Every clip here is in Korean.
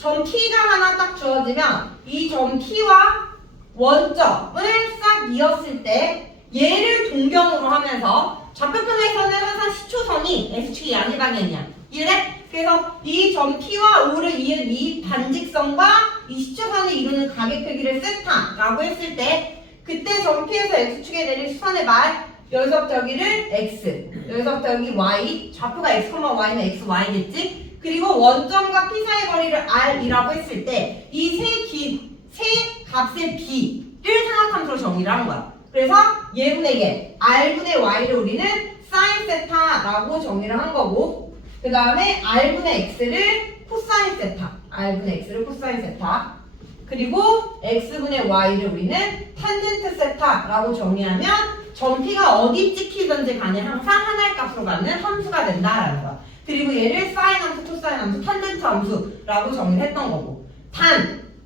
점 T가 하나 딱 주어지면 이 점 T와 원점을 싹 이었을 때 얘를 동경으로 하면서 좌표편에서는 항상 시초선이 X축이 양의 방향이야. 이해돼? 그래서 이 점 T와 O를 이은 이 반직선과 이 시초선을 이루는 가계 크기를 세타라고 했을 때 그때 점 P에서 X축에 내린 수선의 말 여기서부터 여기를 X, 여기서부터 여기 Y, 좌표가 X, Y는 X, Y겠지? 그리고 원점과 P 사이 거리를 R이라고 했을 때 이 세 값의 B를 삼각함수로 정의를 하는 거야. 그래서 얘분의 얘, R분의 Y를 우리는 sin 세타라고 정의를 한 거고 그 다음에 R분의 X를 코사인 세타, R분의 X를 코사인 세타 그리고 X분의 Y를 우리는 탄젠트 세타라고 정의하면 점 P가 어디 찍히든지 간에 항상 하나의 값으로 갖는 함수가 된다라는 거야. 그리고 얘를 사인 함수, 코사인 함수, 탄젠트 함수라고 정의를 했던 거고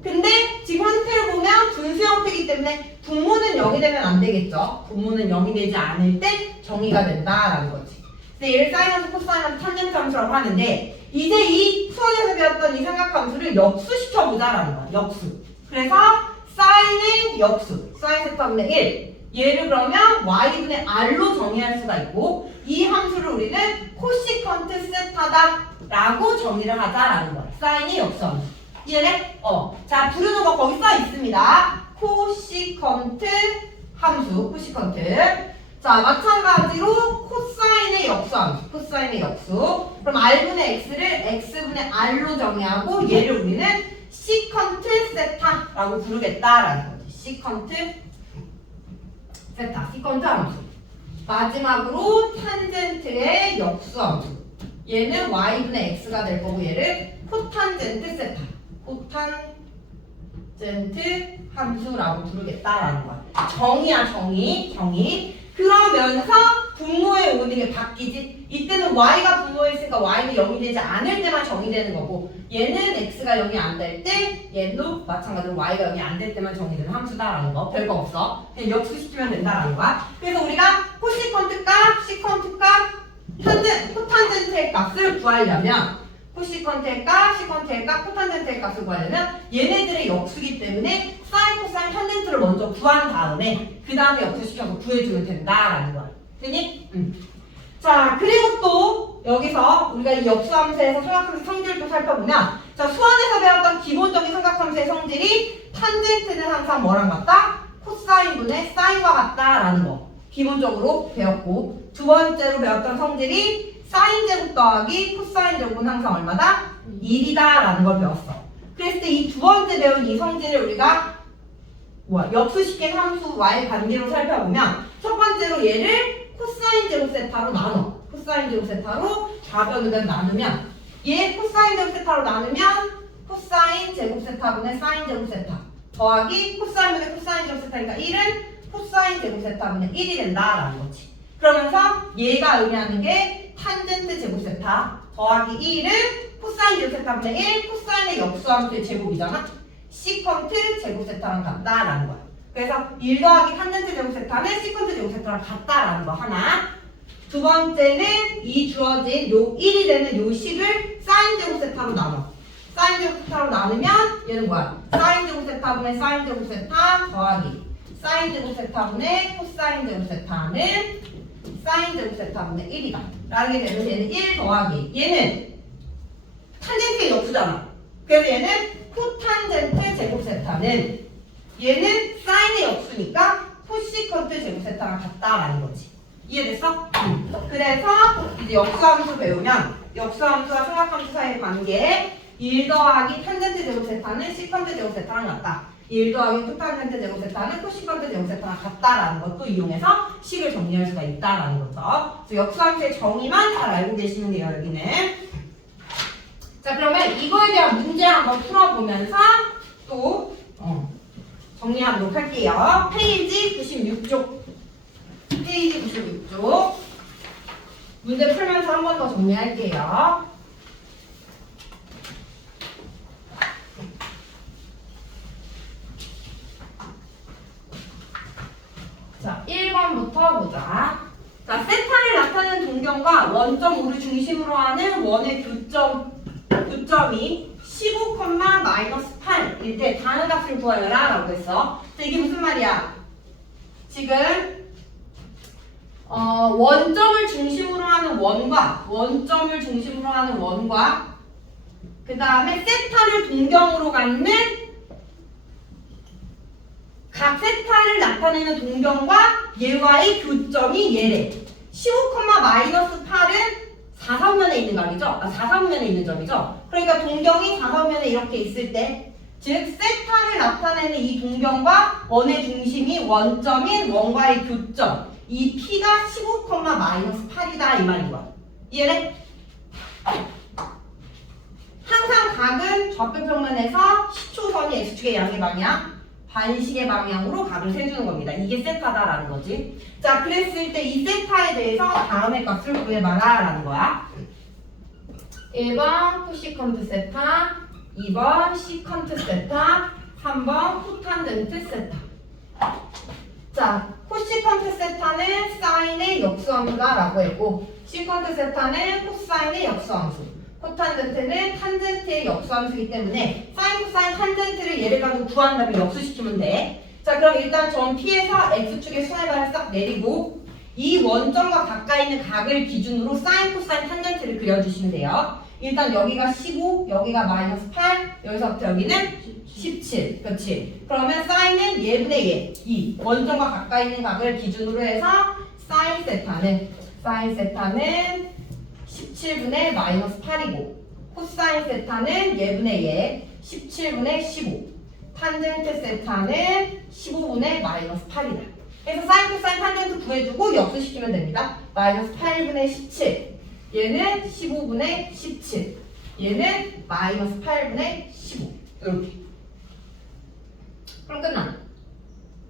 근데 지금 형태를 보면 분수 형태이기 때문에 분모는 0이 되면 안 되겠죠. 분모는 0이 되지 않을 때 정의가 된다라는 거지. 근데 얘를 사인 함수, 코사인 함수, 탄젠트 함수라고 하는데 이제 이 수원에서 배웠던 이 삼각함수를 역수시켜보자라는 거야. 역수. 그래서 사인의 역수, 사인 세타분의 1 얘를 그러면 y분의 r로 정의할 수가 있고 이 함수를 우리는 코시컨트 세타다라고 정의를 하자라는 거야. 사인의 역수함수. 이해돼? 자, 부르는 거 거기 써 있습니다. 코시컨트 함수, 코시컨트. 자, 마찬가지로 코사인의 역수함수, 코사인의 역수. 그럼 r분의 x를 x분의 r로 정의하고 얘를 우리는 시컨트 세타라고 부르겠다라는 거지. 시컨트 세타, 시컨트 함수. 마지막으로 탄젠트의 역수함수. 얘는 y분의 x가 될 거고 얘를 코탄젠트 세타, 코탄젠트 함수라고 부르겠다라는 거야. 정의야, 정의. 그러면서 분모의 오는 게 바뀌지. 이때는 y가 분모했으니까 y는 0이 되지 않을 때만 정의되는 거고 얘는 x가 0이 안 될 때 얘도 마찬가지로 y가 0이 안 될 때만 정의되는 함수다라는 거. 별거 없어. 그냥 역수시키면 된다라는 거야. 그래서 우리가 코시컨트 값, 시컨트 값, 코탄젠트의 값을 구하려면 코시컨트의 값, 시컨트의 값, 코탄젠트의 값을 구하려면 얘네들의 역수기 때문에 사인, 코사인, 탄젠트를 먼저 구한 다음에 그 다음에 역수시켜서 구해주면 된다라는 거야. 되니? 자, 그리고 또 여기서 우리가 이 역수함수에서 삼각함수 성질을 또 살펴보면 자, 수원에서 배웠던 기본적인 삼각함수의 성질이 탄젠트는 항상 뭐랑 같다? 코사인분의 사인과 같다라는 거 기본적으로 배웠고 두 번째로 배웠던 성질이 사인 제곱 더하기 코사인 제곱은 항상 얼마다? 1이다 라는 걸 배웠어. 그랬을 때 이 두 번째 배운 이 성질을 우리가 역수시킨 함수 y 반대로 살펴보면 첫 번째로 얘를 코사인 제곱 세타로 나눠. 코사인 제곱 세타로 좌변으로 나누면 얘 코사인 제곱 세타로 나누면 코사인 제곱 세타분의 사인 제곱 세타 더하기 코사인분의 코사인 제곱 세타니까 1은 코사인 제곱 세타분의 1이 된다라는 거지. 그러면서 얘가 의미하는 게 탄젠트 제곱 세타 더하기 1은 코사인 제곱 세타분의 1 코사인의 역수함수의 제곱이잖아. 시컨트 제곱 세타랑 같다라는 거야. 그래서 1 더하기 탄젠트 제곱 세타는 시컨트 제곱 세타랑 같다라는 거 하나. 두 번째는 이 주어진 요 1이 되는 요 식을 사인 제곱 세타로 나눠. 사인 제곱 세타로 나누면 얘는 뭐야? 사인 제곱 세타분의 사인 제곱 세타 더하기 사인 제곱 세타분의 코사인 제곱 세타는 사인 제곱 세타분의 1이다. 라게 되면 얘는 1 더하기 얘는 탄젠트의 역수잖아. 그래서 얘는 코탄젠트 제곱 세타는 얘는 사인의 역수니까 코시컨트 제곱 세타랑 같다라는 거지. 이해됐어? 그래서 이제 역수함수 배우면 역수함수와 삼각함수 사이의 관계 1 더하기 탄젠트 제곱 세타는 시컨트 제곱 세타랑 같다. 1 더하기 코탄젠트 제곱 세타는 코시컨트 제곱 세타랑 같다라는 것도 이용해서 식을 정리할 수가 있다라는 거죠. 그래서 역수함수의 정의만 잘 알고 계시면 돼요, 여기는. 자, 그러면 이거에 대한 문제 한번 풀어보면서 또 정리하도록 할게요. 페이지 96쪽. 페이지 96쪽. 문제 풀면서 한 번 더 정리할게요. 자, 1번부터 보자. 자, 세타를 나타내는 동경과 원점 O를 중심으로 하는 원의 교점이 15, 마이너스 8일 때 다른 값을 구하여라 라고 했어. 자, 이게 무슨 말이야? 지금 원점을 중심으로 하는 원과 그 다음에 세타를 동경으로 갖는 각 세타를 나타내는 동경과 얘와의 교점이 얘래. 15, 마이너스 8은 4사분면에 있는 값이죠? 4사분면에 있는 점이죠? 그러니까 동경이 4사분면에 이렇게 있을 때, 즉 세타를 나타내는 이 동경과 원의 중심이 원점인 원과의 교점, 이 P가 15, 마이너스 8이다 이 말인 거야. 이해돼? 항상 각은 좌표평면에서 시초선이 X축의 양의 방향, 반식의 방향으로 각을 세주는 겁니다. 이게 세타다라는 거지. 자, 그랬을 때 이 세타에 대해서 다음의 값을 구해봐라 라는 거야. 1번 코시컨트 세타, 2번 시컨트 세타, 3번 코탄젠트 세타. 자, 코시컨트 세타는 사인의 역수함수다 라고 했고, 시컨트 세타는 코사인의 역수함수, 코탄젠트는 탄젠트의 역수함수이기 때문에 사인, 코사인, 탄젠트를 예를 가지고 구한 다음에 역수시키면 돼. 자, 그럼 일단 점 P에서 X축의 순환반을 싹 내리고 이 원점과 가까이 있는 각을 기준으로 사인, 코사인, 탄젠트를 그려주시면 돼요. 일단 여기가 15, 여기가 마이너스 8, 여기서부터 여기는 17. 그렇지? 그러면 사인은 얘분의 얘, 2. 원점과 가까이 있는 각을 기준으로 해서 사인 세타는 17분의 마이너스 8이고, 코사인 세타는 얘분의 얘 17분의 15, 탄젠트 세타는 15분의 마이너스 8이다. 그래서 사인, 코사인, 탄젠트 구해주고 역수시키면 됩니다. 마이너스 8분의 17, 얘는 15분의 17, 얘는 마이너스 8분의 15. 이렇게. 그럼 끝나.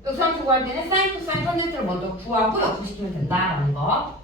역수함수 구할 때는 사인, 코사인, 탄젠트를 먼저 구하고 역수시키면 된다라는 거.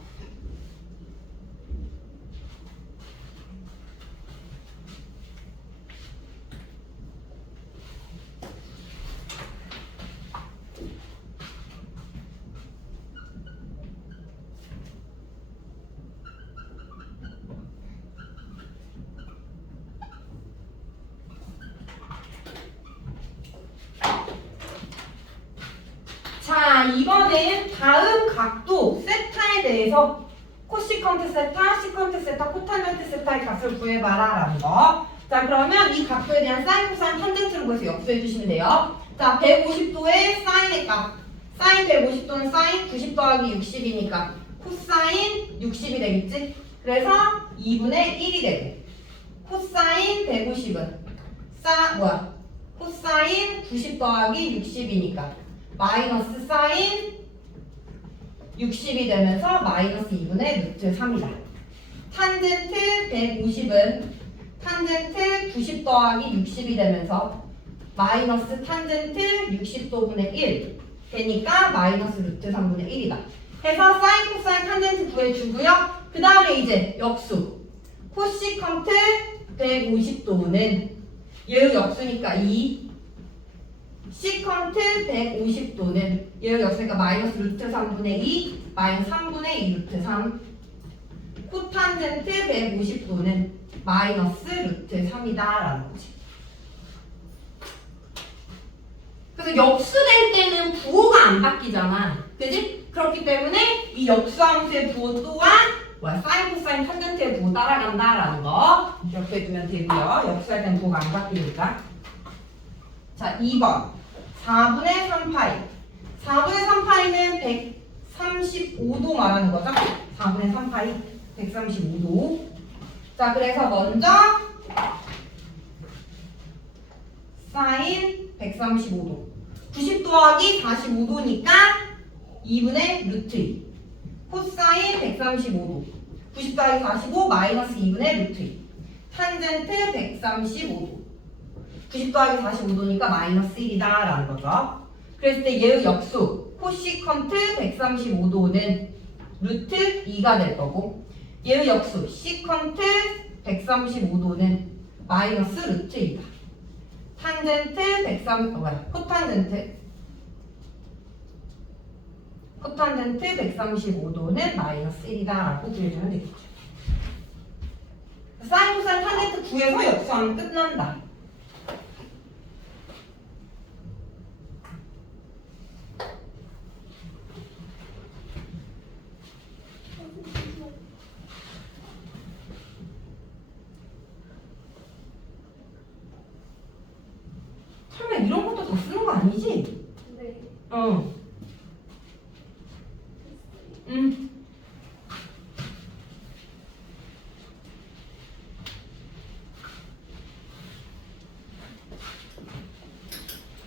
자, 이번엔 다음 각도 세타에 대해서 코시컨트 세타, 시컨트 세타, 코탄젠트 세타의 값을 구해봐라 라는 거. 자, 그러면 이 각도에 대한 사인, 코사인, 탄젠트를 구해서 역수해 주시면 돼요. 자, 150도의 사인의 값. 사인 150도는 사인 90 더하기 60이니까 코사인 60이 되겠지? 그래서 2분의 1이 되고, 코사인 150은 코사인 90 더하기 60이니까 마이너스 사인 60이 되면서 마이너스 2분의 루트 3이다. 탄젠트 150은 탄젠트 90 더하기 60이 되면서 마이너스 탄젠트 60도분의 1 되니까 마이너스 루트 3분의 1이다. 해서 사인, 코사인, 탄젠트 구해주고요. 그 다음에 이제 역수. 코시컨트 150도는 얘의 역수니까 2, 시컨트 150도는 얘의 역수니까 마이너스 루트 3분의 2, 마이너스 3분의 2 루트 3, 코탄젠트 150도는 마이너스 루트 3이다 라는 거지. 그래서 역수될 때는 부호가 안 바뀌잖아. 그지? 그렇기 때문에 이 역수함수의 부호 또한 사인, 코사인, 탄젠트의 부호 따라간다라는 거 기억해두면 되고요. 역수할 때는 부호가 안 바뀌니까. 자, 2번 4분의 3파이. 4분의 3파이는 135도 말하는 거죠. 4분의 3파이 135도. 자, 그래서 먼저 사인 135도 90 더하기 45도니까 2분의 루트 2. 코사인 135도 90 더하기 45 마이너스 2분의 루트 2. 탄젠트 135도 90 더하기 45도니까 마이너스 1이다 라는 거죠. 그랬을 때 얘의 역수 코시컨트 135도는 루트 2가 될 거고, 얘의 역수 시컨트 135도는 마이너스 루트 2다. 탄젠트 코탄젠트 135도는 마이너스 1이다 라고 그려주면 되겠죠. 사인, 코사인, 탄젠트 구해서 역수하면 끝난다. 설마 이런 것도 다 쓰는 거 아니지? 네. 어.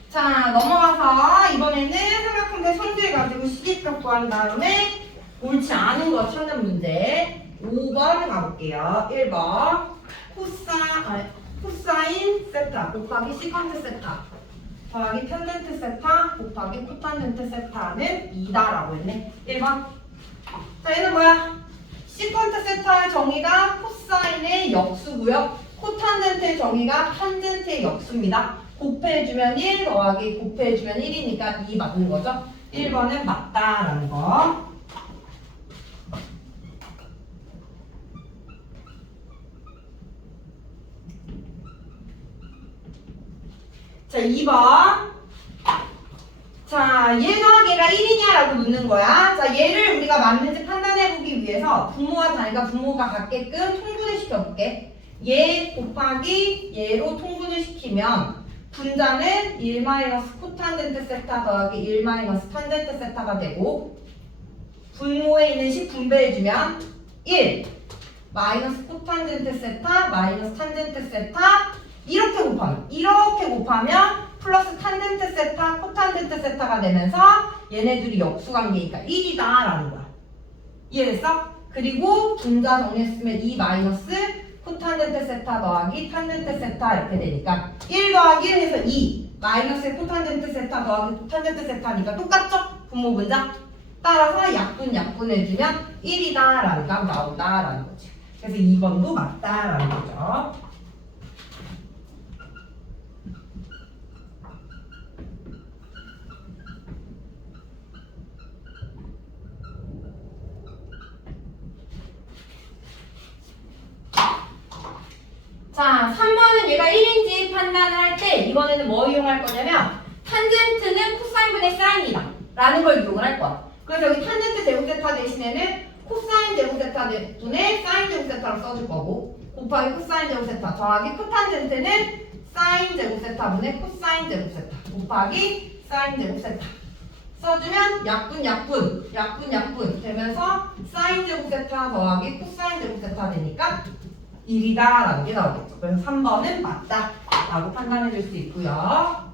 자, 넘어가서 이번에는 삼각형제 선질 가지고 시기값 구한 다음에 옳지 않은 거 찾는 문제 5번 가볼게요. 1번 코사인 세타 곱하기 시컨트 세타 더하기 탄젠트 세타 곱하기 코탄젠트 세타는 2다라고 했네. 1번. 자, 얘는 뭐야? 시컨트 세타의 정의가 코사인의 역수고요. 코탄젠트의 정의가 탄젠트의 역수입니다. 곱해주면 1 더하기 곱해주면 1이니까 2 맞는 거죠. 1번은 맞다라는 거. 자, 2번. 자, 얘 더하기 얘가 1이냐 라고 묻는 거야. 자, 얘를 우리가 맞는지 판단해보기 위해서 부모와 단위가 부모가 같게끔 통분을 시켜볼게. 얘 곱하기 얘로 통분을 시키면 분자는 1 코탄젠트 세타 더하기 1 탄젠트 세타가 되고 분모에 있는 식 분배해주면 1 코탄젠트 세타 탄젠트 세타 이렇게 곱하면 플러스 탄젠트 세타 코탄젠트 세타가 되면서 얘네들이 역수관계니까 1이다 라는 거야. 이해됐어? 그리고 분자 정리했으면 2 코탄젠트 세타 더하기 탄젠트 세타 이렇게 되니까 1 더하기 1 해서 2 마이너스 코탄젠트 세타 더하기 탄젠트 세타니까 똑같죠? 분모 분자? 따라서 약분 해주면 1이다 라는 값 나온다 라는 거지. 그래서 2번도 맞다 라는 거죠. 자, 3번은 얘가 1인지 판단을 할 때 이번에는 뭐 이용할 거냐면 탄젠트는 코사인분의 사인이다 라는 걸 이용을 할 거야. 그래서 여기 탄젠트 제곱세타 대신에는 코사인 제곱세타 분의 사인 제곱세타로 써줄 거고 곱하기 코사인 제곱세타 더하기 코탄젠트는 사인 제곱세타 분의 코사인 제곱세타 곱하기 사인 제곱세타 써주면 약분 되면서 사인 제곱세타 더하기 코사인 제곱세타 되니까 1이다 라는 게 나오겠죠. 그래서 3번은 맞다 라고 판단해 줄 수 있고요.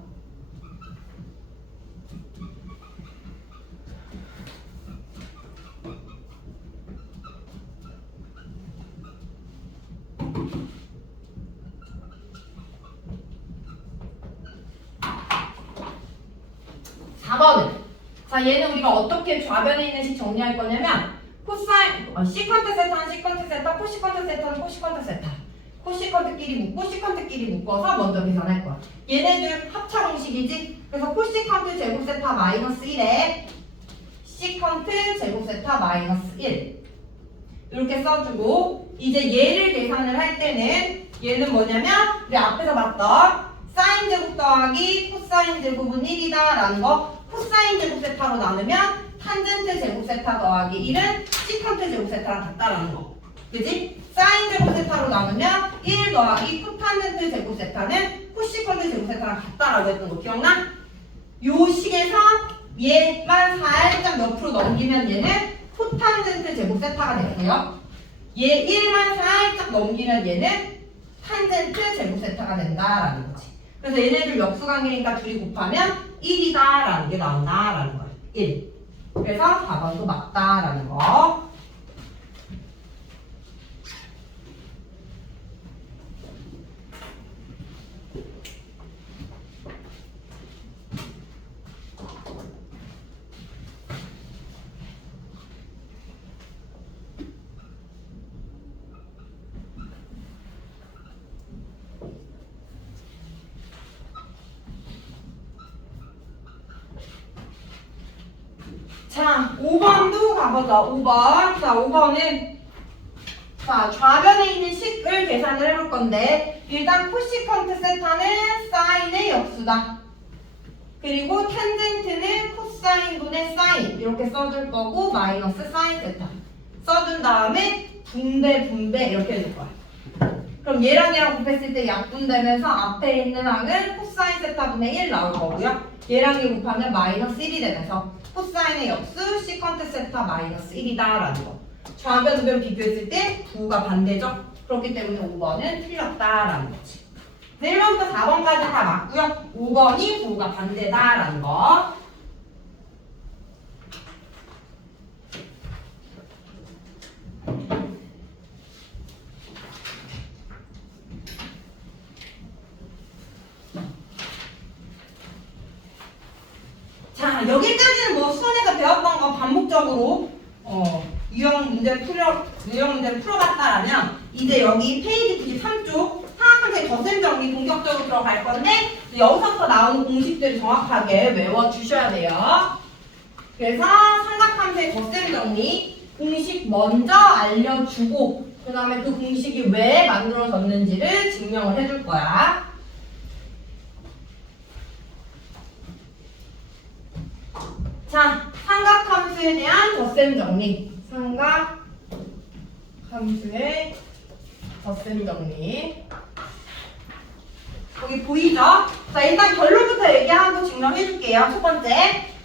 자, 얘는 우리가 어떻게 좌변에 있는 식 정리할 거냐면 코사인, 시컨트 세타는 시컨트 세타, 코시컨트 세타는 코시컨트 세타. 코시컨트끼리 묶고 시컨트끼리 묶어서 먼저 계산할 거야. 얘네들 합차 공식이지? 그래서 코시컨트 제곱 세타 마이너스 1에 시컨트 제곱 세타 마이너스 1 이렇게 써주고 이제 얘를 계산을 할 때는 얘는 뭐냐면 우리 앞에서 봤던 사인 제곱 더하기 코사인 제곱은 1이다 라는 거 코사인 제곱 세타로 나누면 탄젠트 제곱 세타 더하기 1은 시컨트 제곱 세타랑 같다라는 거. 그지? 사인 제곱 세타로 나누면 1 더하기 코탄젠트 제곱 세타는 코시컨트 제곱 세타랑 같다라고 했던 거 기억나? 요 식에서 얘만 살짝 옆으로 넘기면 얘는 코탄젠트 제곱 세타가 되고요. 얘 1만 살짝 넘기면 얘는 탄젠트 제곱 세타가 된다라는 거지. 그래서 얘네들 역수관계니까 둘이 곱하면 1이다 라는 게 나온다라는 거야. 1. 그래서 4번도 맞다라는 거. 자, 5번도 가보자. 5번. 자, 5번은 자, 좌변에 있는 식을 계산을 해볼 건데 일단 코시컨트 세타는 사인의 역수다. 그리고 탄젠트는 코사인분의 사인 이렇게 써줄 거고 마이너스 사인 세타 써준 다음에 분배 이렇게 해줄 거야. 그럼 얘랑 곱했을 때 약분되면서 앞에 있는 항은 코사인 세타분의 1 나올 거고요. 얘랑 얘 곱하면 마이너스 1이 되면서 코사인의 역수 시컨트 세타 마이너스 1이다 라는 거. 좌변 우변 비교했을 때 부가 반대죠. 그렇기 때문에 5번은 틀렸다라는 거지. 1번부터 4번까지 다 맞고요. 5번이 부가 반대다라는 거. 자, 여기까지는 뭐 수원에서 배웠던 거 반복적으로 유형 문제를 풀어봤다라면 이제 여기 페이지 93쪽 상학함수의 덧셈 정리 본격적으로 들어갈 건데 여기서부터 나오는 공식들을 정확하게 외워주셔야 돼요. 그래서 삼각함수의 덧셈 정리 공식 먼저 알려주고 그 다음에 그 공식이 왜 만들어졌는지를 증명을 해줄 거야. 자, 삼각함수에 대한 덧셈 정리. 삼각함수의 덧셈 정리. 여기 보이죠? 자, 일단 결론부터 얘기하고 증명해줄게요. 첫 번째,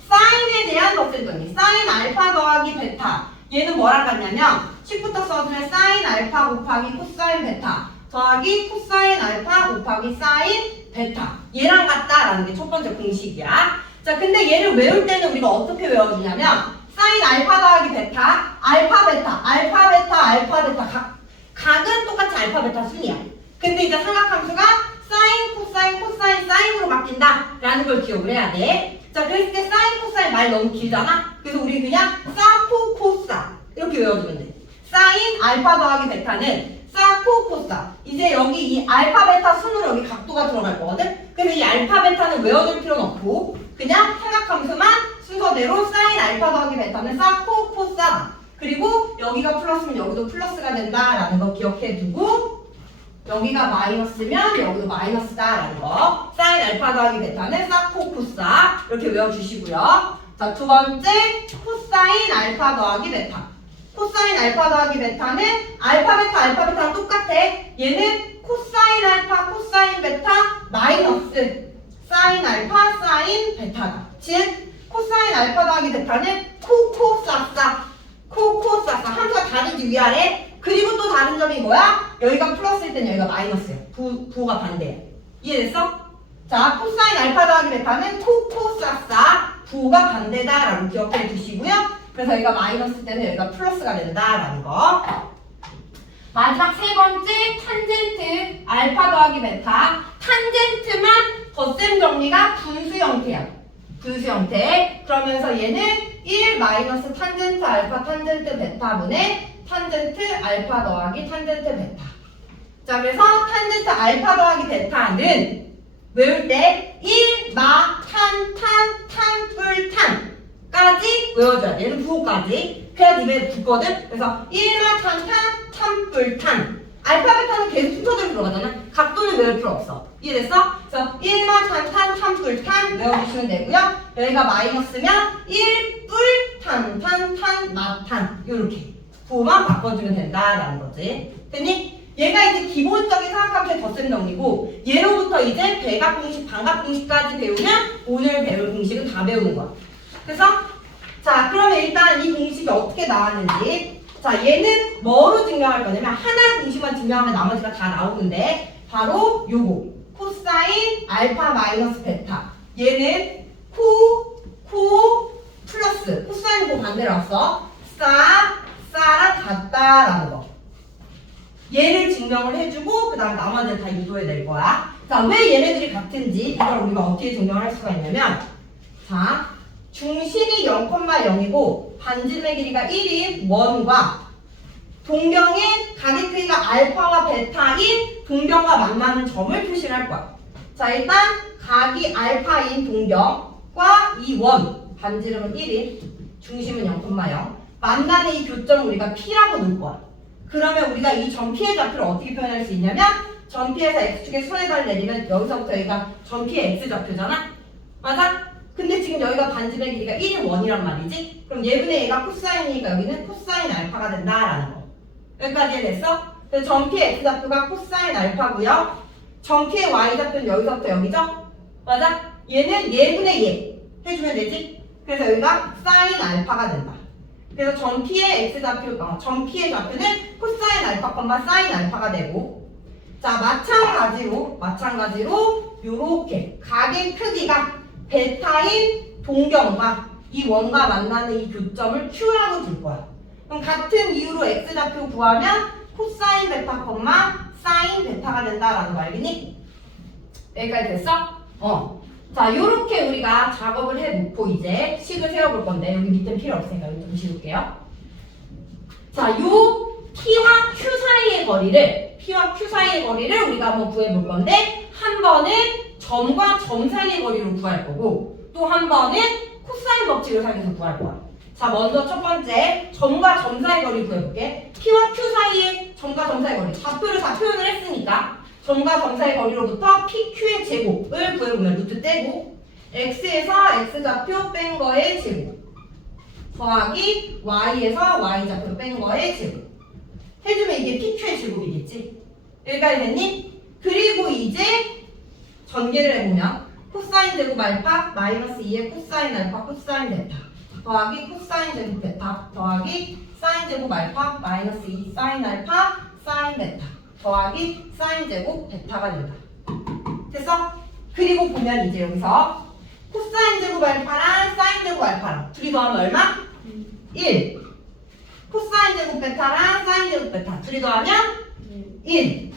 사인에 대한 덧셈 정리. 사인 알파 더하기 베타. 얘는 뭐랑 같냐면 식부터 써주면 사인 알파 곱하기 코사인 베타 더하기 코사인 알파 곱하기 사인 베타. 얘랑 같다라는 게 첫 번째 공식이야. 자, 근데 얘를 외울 때는 우리가 어떻게 외워주냐면 사인 알파 더하기 베타, 알파 베타, 알파 베타, 알파 베타 각은 똑같이 알파 베타 순이야. 근데 이제 삼각함수가 사인, 코사인, 코사인, 사인으로 바뀐다 라는 걸 기억을 해야 돼. 자, 그랬을 때 사인, 코사인 말 너무 길잖아? 그래서 우리 그냥 사코, 코사 이렇게 외워주면 돼. 사인 알파 더하기 베타는 사코, 코사. 이제 여기 이 알파 베타 순으로 여기 각도가 들어갈 거거든? 근데 이 알파 베타는 외워줄 필요는 없고 그냥 삼각함수만 순서대로 사인 알파 더하기 베타는 사코, 코사. 그리고 여기가 플러스면 여기도 플러스가 된다라는 거 기억해 두고 여기가 마이너스면 여기도 마이너스다라는 거. 사인 알파 더하기 베타는 사코, 코사 이렇게 외워주시고요. 자, 두 번째 코사인 알파 더하기 베타. 코사인 알파 더하기 베타는 알파 베타랑 똑같아. 얘는 코사인 알파 코사인 베타 마이너스 사인 알파 사인 베타다. 즉 코사인 알파 더하기 베타는 코코사사 함수가 다르지 위아래. 그리고 또 다른 점이 뭐야? 여기가 플러스일 때는 여기가 마이너스야. 부호가 반대야. 이해됐어? 자, 코사인 알파 더하기 베타는 코코사사 부호가 반대다라고 기억해 주시고요. 그래서 여기가 마이너스 때는 여기가 플러스가 된다라는 거. 마지막 세 번째 탄젠트 알파 더하기 베타. 탄젠트만 덧셈 정리가 분수 형태야. 분수 형태. 그러면서 얘는 1 마이너스 탄젠트 알파 탄젠트 베타분의 탄젠트 알파 더하기 탄젠트 베타. 자, 그래서 탄젠트 알파 더하기 베타는 외울 때 1 마 탄 뿔 탄까지 외워줘야 돼. 얘는 부호까지. 그래야지 입에 붙거든. 그래서 1마 탄 뿔 탄. 알파 베타는 계속 순서대로 들어가잖아. 각도는 외울 필요 없어. 이해됐어? 그래서 1마 탄 뿔 탄 외워주시면 되고요. 여기가 마이너스면 1 뿔 탄 마탄 요렇게 부호만 바꿔주면 된다라는 거지. 됐니? 얘가 이제 기본적인 삼각함수의 덧셈 정리고 얘로부터 이제 배각 공식, 반각 공식까지 배우면 오늘 배울 공식은 다 배우는 거야. 그래서 자, 그러면 일단 이 공식이 어떻게 나왔는지. 자, 얘는 뭐로 증명할 거냐면 하나의 공식만 증명하면 나머지가 다 나오는데 바로 요거 코사인 알파 마이너스 베타. 얘는 코 플러스 코사인 거 반대로 왔어. 싸랑 같다라는 거. 얘를 증명을 해주고 그 다음 나머지는 다 유도해낼 거야. 자, 왜 얘네들이 같은지 이걸 우리가 어떻게 증명할 수가 있냐면 자, 중심이 0,0이고 반지름의 길이가 1인 원과 동경의 각의 크기가 알파와 베타인 동경과 만나는 점을 표시를 할 거야. 자, 일단 각이 알파인 동경과 이 원, 반지름은 1인, 중심은 0,0 만나는 이 교점을 우리가 P라고 놓을 거야. 그러면 우리가 이 전피의 좌표를 어떻게 표현할 수 있냐면 전피에서 x축에 손해를 내리면 여기서부터 여기가 전피의 x좌표잖아? 맞아? 근데 지금 여기가 반지의 길이가 1인 원이란 말이지? 그럼 얘분의 얘가 코사인이니까 여기는 코사인 알파가 된다라는 거. 여기까지 이해됐어? 그래서 전피의 x좌표가 코사인 알파고요. 전피의 y좌표는 여기서부터 여기죠? 맞아? 얘는 얘분의 얘 해주면 되지? 그래서 여기가 사인 알파가 된다. 그래서 전피의 x좌표, 전피의 좌표는 코사인 알파, 사인 알파가 되고, 자 마찬가지로 요렇게 각의 크기가 베타인 동경과 이 원과 만나는 이 교점을 q라고 줄 거야. 그럼 같은 이유로 x좌표 구하면 코사인 베타, 사인 베타가 된다라는 거 알겠니? 여기까지 됐어? 자 요렇게 우리가 작업을 해놓고 이제 식을 세워볼 건데 여기 밑에 필요 없으니까 여기 좀 지울게요. 자 요 P와 Q 사이의 거리를 우리가 한번 구해볼 건데 한 번은 점과 점 사이의 거리로 구할 거고 또 한 번은 코사인 법칙을 사용해서 구할 거야. 자 먼저 첫 번째 점과 점 사이의 거리 구해볼게. P와 Q 사이의 점과 점 사이의 거리 좌표를 다 표현을 했으니까 점과 점 사이의 거리로부터 PQ의 제곱을 구해보면 루트 떼고 X에서 X좌표 뺀 거의 제곱 더하기 Y에서 Y좌표 뺀 거의 제곱 해주면 이게 PQ의 제곱이겠지? 여기까지 됐니? 그리고 이제 전개를 해보면 코사인 제곱 알파 마이너스 2의 코사인 알파 코사인 베타 더하기 코사인 제곱 베타 더하기 사인 제곱 알파 마이너스 2 사인 알파 사인 베타 더하기 사인 제곱 베타가 된다. 됐어? 그리고 보면 이제 여기서 코사인 제곱 알파랑 사인 제곱 알파랑 둘이 더하면 얼마? 1. 코사인 제곱 베타랑 사인 제곱 베타 둘이 더하면 1.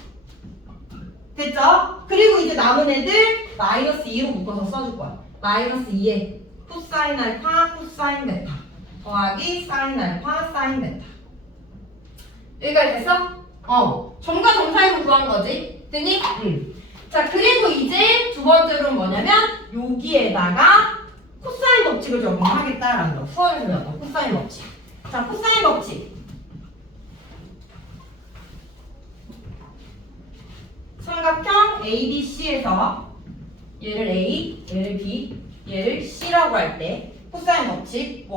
됐죠? 그리고 이제 남은 애들 마이너스 2로 묶어서 써줄 거야. 마이너스 2에 코사인 알파 코사인 베타 더하기 사인 알파 사인 베타 여기까지 됐어? 점과 점 사이로 구한 거지. 됐니? 자 그리고 이제 두 번째로는 뭐냐면 여기에다가 코사인 법칙을 적용하겠다라는 거. 수원에서 배웠던 코사인 법칙. 자 코사인 법칙. 삼각형 ABC에서 얘를 A, 얘를 B, 얘를 C라고 할 때 코사인 법칙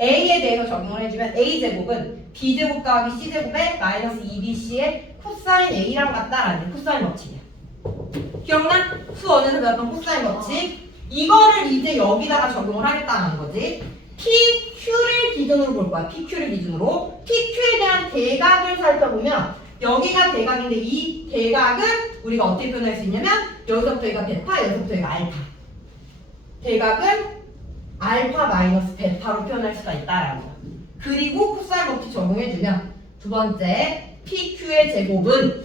A에 대해서 적용을 해주면 A제곱은 B제곱 더하기 C제곱에 마이너스 2BC의 코사인 A랑 같다라는 코사인 법칙이야. 기억나? 수원에서 배웠던 코사인 법칙. 이거를 이제 여기다가 적용을 하겠다는 거지. PQ를 기준으로 볼 거야. PQ를 기준으로. PQ에 대한 대각을 살펴보면 여기가 대각인데 이 대각은 우리가 어떻게 표현할 수 있냐면 여기서부터 여기가 베타, 여기서부터 여기가 알파. 대각은 알파 마이너스 베타로 표현할 수가 있다라는 거야. 그리고 코사인 법칙 적용해주면 두 번째 PQ의 제곱은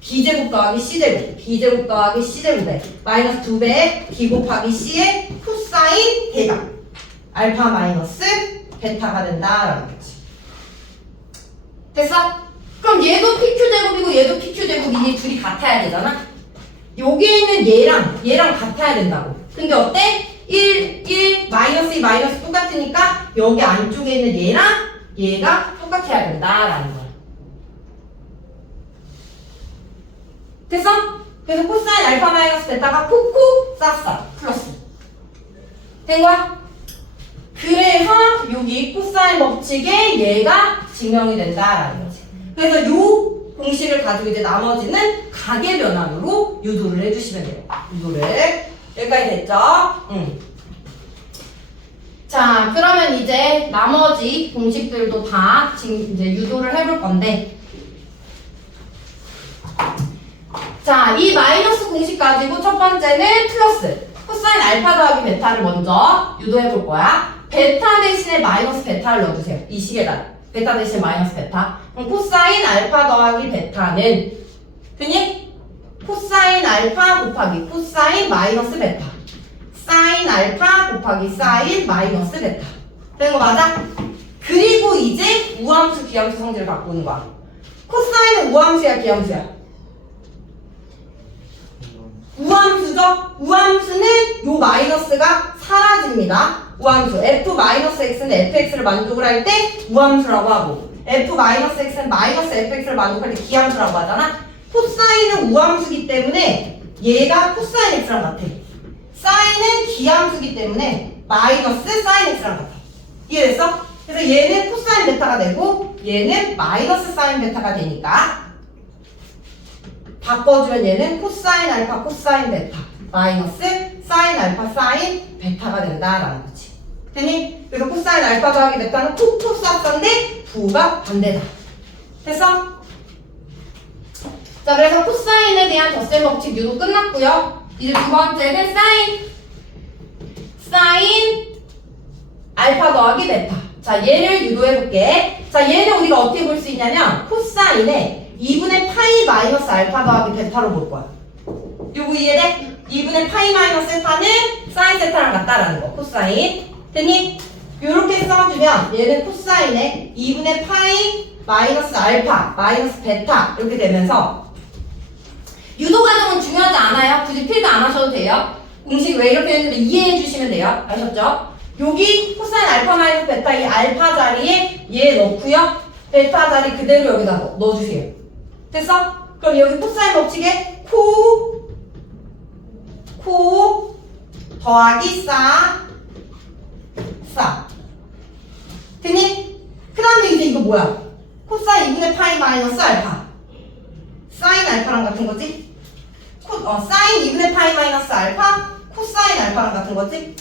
B제곱 더하기 C제곱 B제곱 더하기 C제곱에 마이너스 2배 B 곱하기 C의 코사인 대각 알파 마이너스 베타가 된다라는 거지. 됐어? 그럼 얘도 PQ제곱이고 얘도 PQ제곱이니 둘이 같아야 되잖아? 여기에 있는 얘랑 같아야 된다고. 근데 어때? 1, 마이너스 2, 마이너스 똑같으니까 여기 안쪽에 있는 얘랑 얘가 똑같아야 된다라는 거야. 됐어? 그래서 코사인 알파 마이너스 베타가 코코 쌉싸 플러스 된 거야? 그래서 여기 코사인 법칙에 얘가 증명이 된다라는 거지. 그래서 요 공식을 가지고 이제 나머지는 각의 변환으로 유도를 해주시면 돼요. 유도를 여기까지 됐죠? 자, 그러면 이제 나머지 공식들도 다 지금 이제 유도를 해볼 건데, 자, 이 마이너스 공식 가지고 첫 번째는 플러스 코사인 알파 더하기 베타를 먼저 유도해볼 거야. 베타 대신에 마이너스 베타를 넣어주세요. 이 식에다 베타 대신에 마이너스 베타. 그럼 코사인 알파 더하기 베타는 됐니? 코사인 알파 곱하기 코사인 마이너스 베타 사인 알파 곱하기 사인 마이너스 베타 되는 거 맞아? 그리고 이제 우함수 기함수 성질을 갖고 오는 거야. 코사인은 우함수야 기함수야? 우함수죠? 우함수는 요 마이너스가 사라집니다. 우함수 f-x는 fx를 만족을 할 때 우함수라고 하고 f 마이너스 x는 마이너스 fx를 만족할 때 기함수라고 하잖아. 코사인은 우함수기 때문에 얘가 코사인 x랑 같아. 사인은 기함수기 때문에 마이너스 사인 x랑 같아. 이해됐어? 그래서 얘는 코사인 베타가 되고 얘는 마이너스 사인 베타가 되니까 바꿔주면 얘는 코사인 알파 코사인 베타 마이너스 사인 알파 사인 베타가 된다라는 거지. 됐니? 그래서 코사인 알파 더하기 베타는 코코사인데 부가 반대다. 됐어? 자, 그래서 코사인에 대한 덧셈 법칙 유도 끝났고요. 이제 두 번째는 사인 알파 더하기 베타. 자, 얘를 유도해볼게. 자, 얘는 우리가 어떻게 볼 수 있냐면 코사인에 2분의 파이 마이너스 알파 더하기 베타로 볼 거야. 요거 이해돼? 2분의 파이 마이너스 세타는 사인 세타랑 같다라는 거. 코사인. 됐니? 요렇게 써주면 얘는 코사인에 2분의 파이 마이너스 알파 마이너스 베타 이렇게 되면서 유도 과정은 중요하지 않아요. 굳이 필드 안 하셔도 돼요. 공식 왜 이렇게 했는지 이해해 주시면 돼요. 아셨죠? 여기 코사인 알파 마이너스 베타 이 알파 자리에 얘 넣고요. 베타 자리 그대로 여기다 넣어주세요. 됐어? 그럼 여기 코사인 법칙에 코 더하기 싸 됐니? 그 다음에 이제 이거 뭐야? 코사인 2분의 파이 마이너스 알파 사인 알파랑 같은 거지? 사인 2분의 파이 마이너스 알파 코사인 알파랑 같은 거지?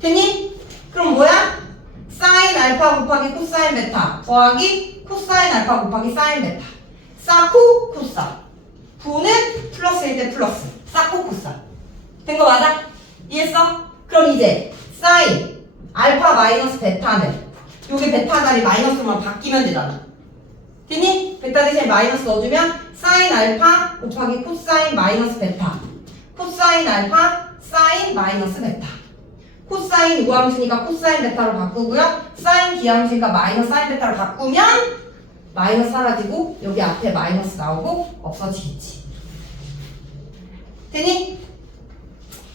됐니? 그럼 뭐야? 사인 알파 곱하기 코사인 베타 더하기 코사인 알파 곱하기 사인 베타 사코 코사 부는 플러스일 때 플러스 사코 코사 된 거 맞아? 이해했어? 그럼 이제 사인 알파 마이너스 베타는 요게 베타 자리 마이너스로만 바뀌면 되잖아. 됐니? 베타 대신에 마이너스 넣어주면 사인 알파 곱하기 코사인 마이너스 베타 코사인 알파 사인 마이너스 베타 코사인 우함수니까 코사인 베타로 바꾸고요. 사인 기함수니까 마이너스 사인 베타로 바꾸면 마이너스 사라지고 여기 앞에 마이너스 나오고 없어지겠지. 됐니?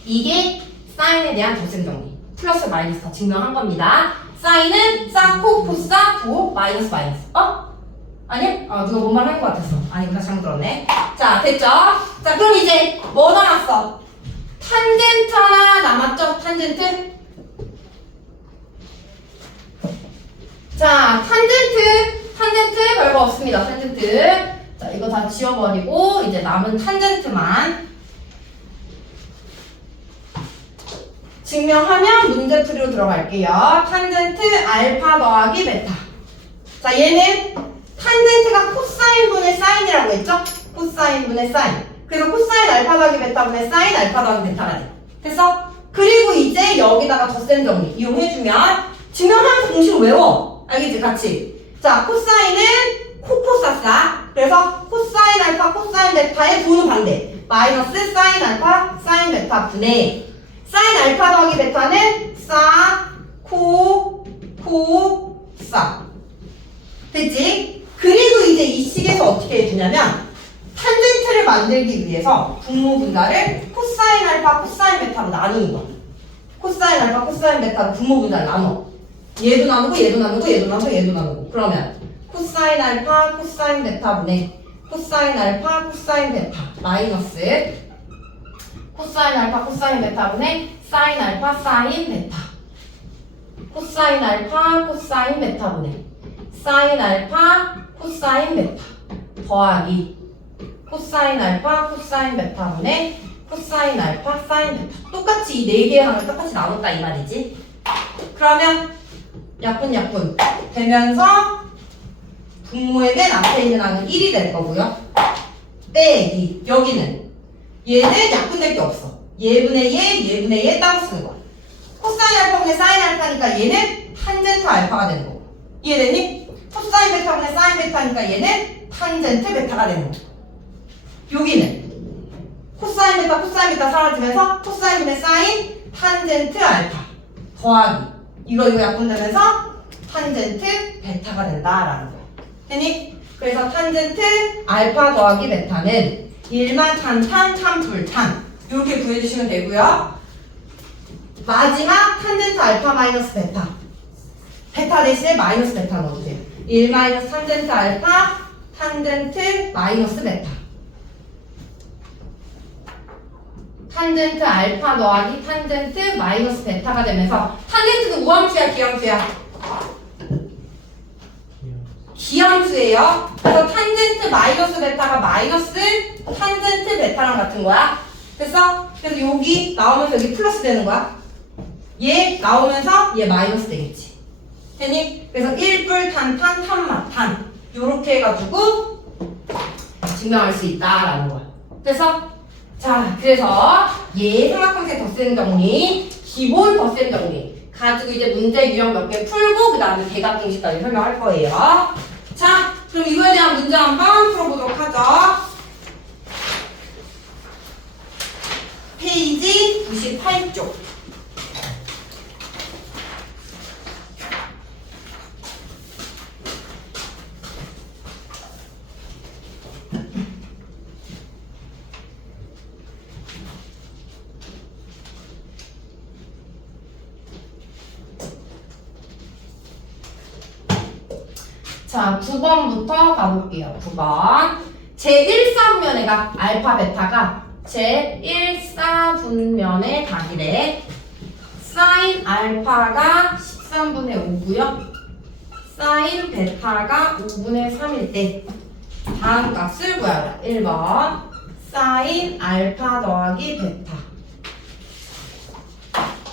이게 사인에 대한 덧셈 정리. 플러스 마이너스 다 증명한 겁니다. 사인은 사코 코사 부 마이너스 마이너스. 아니? 누가 뭔 말 한 것 같았어. 아니구나, 잘못 들었네. 자, 됐죠? 자, 그럼 이제 뭐 남았어? 탄젠트 하나 남았죠? 탄젠트? 자, 탄젠트 별거 없습니다. 탄젠트. 자, 이거 다 지워버리고 이제 남은 탄젠트만 증명하면 문제풀이로 들어갈게요. 탄젠트 알파 더하기 베타. 자, 얘는 탄젠트가 코사인분의 사인이라고 했죠? 코사인분의 사인. 그래서 코사인 알파 더하기 베타분의 사인 알파 더하기 베타가 돼. 됐어? 그리고 이제 여기다가 덧셈 정리 이용해주면 증명하면서 공식을 외워. 알겠지? 같이. 자, 코사인은 코코사사. 그래서 코사인 알파 코사인 베타의 부는 반대. 마이너스 사인 알파 사인 베타 분의 사인 알파 더하기 베타는 사 됐지? 그리고 이제 이 식에서 어떻게 해주냐면 탄젠트를 만들기 위해서 분모 분자를 코사인 알파 코사인 베타로 나누는 거야. 코사인 알파 코사인 베타로 분모 분자를 나눠. 얘도 나누고 얘도 나누고 얘도 나누고 얘도 나누고 그러면 코사인 알파 코사인 베타분의 코사인 알파 코사인 베타 마이너스 코사인 알파 코사인 베타분의 사인 알파 사인 베타 코사인 알파 코사인 베타분의 사인 알파 코사인 베타 더하기 코사인 알파 코사인 베타분의 코사인 알파 사인 베타 똑같이 이 네 개의 항을 똑같이 나눴다 이 말이지. 그러면 약분 되면서 분모의 맨 앞에 있는 항은 1이 될 거고요. 빼기 여기는 얘는 약분될 게 없어. 얘분의 얘분의 따로 쓰는 거야. 코사인 알파분의 사인 알파니까 얘는 탄젠트 알파가 되는 거고. 이해됐니? 코사인 베타분의 사인 베타니까 얘는 탄젠트 베타가 되는 거고. 여기는 코사인 베타 사라지면서 코사인분의 사인 탄젠트 알파 더하기 이거 약분되면서 탄젠트 베타가 된다라는 거야. 됐니? 그래서 탄젠트 알파 더하기 베타는 1만 탄탄 탄불탄 이렇게 구해주시면 되고요. 마지막 탄젠트 알파 마이너스 베타 베타 대신에 마이너스 베타 넣어주세요. 1 마이너스 탄젠트 알파 탄젠트 마이너스 베타. 탄젠트 알파 더하기 탄젠트 마이너스 베타가 되면서 탄젠트는 우함수야 기함수야? 기함수예요. 그래서 탄젠트 마이너스 베타가 마이너스 탄젠트 베타랑 같은 거야. 그래서 여기 나오면서 여기 플러스 되는 거야. 얘 나오면서 얘 마이너스 되겠지. 됐니? 그래서 1뿔 탄탄 탄마 탄 요렇게 해가지고 증명할 수 있다라는 거야. 그래서 얘 삼각형의 덧셈 정리, 기본 덧셈 정리 가지고 이제 문제 유형 몇 개 풀고 그 다음에 대각공식까지 설명할 거예요. 자, 그럼 이거에 대한 문제 한번 풀어보도록 하죠. 페이지 98쪽. 자, 9번부터 가볼게요. 9번. 제1사분면에가 알파 베타가 제1사분면의 각이래. 사인 알파가 13분의 5고요. 사인 베타가 5분의 3일 때 다음 값을 구하라. 1번 사인 알파 더하기 베타.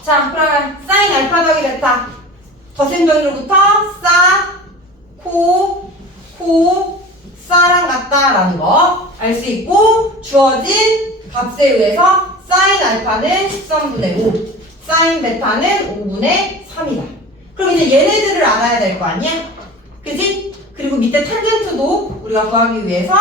자, 그러면 사인 알파 더하기 베타 덧셈 정리로부터 싸랑 같다라는 거 알 수 있고, 주어진 값에 의해서 사인 알파는 13분의 5, 사인 베타는 5분의 3이다. 그럼 이제 얘네들을 알아야 될 거 아니야? 그지? 그리고 밑에 탄젠트도 우리가 구하기 위해서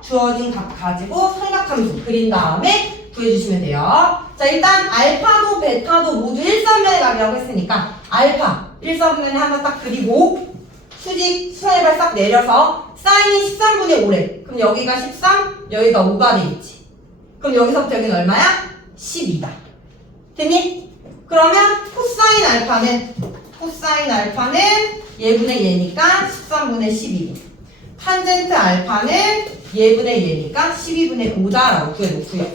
주어진 값 가지고 삼각함수 그린 다음에 구해주시면 돼요. 자, 일단 알파도 베타도 모두 일사분면의 각이라고 했으니까 알파 일사분면에 하나 딱 그리고 수직선을 싹 내려서 사인이 13분의 5래. 그럼 여기가 13, 여기가 5가 되겠지. 그럼 여기서부터 여기는 얼마야? 12다. 됐니? 그러면 코사인 알파는 얘분의 얘니까 13분의 12. 탄젠트 알파는 얘분의 얘니까 12분의 5다라고 구해놓고요.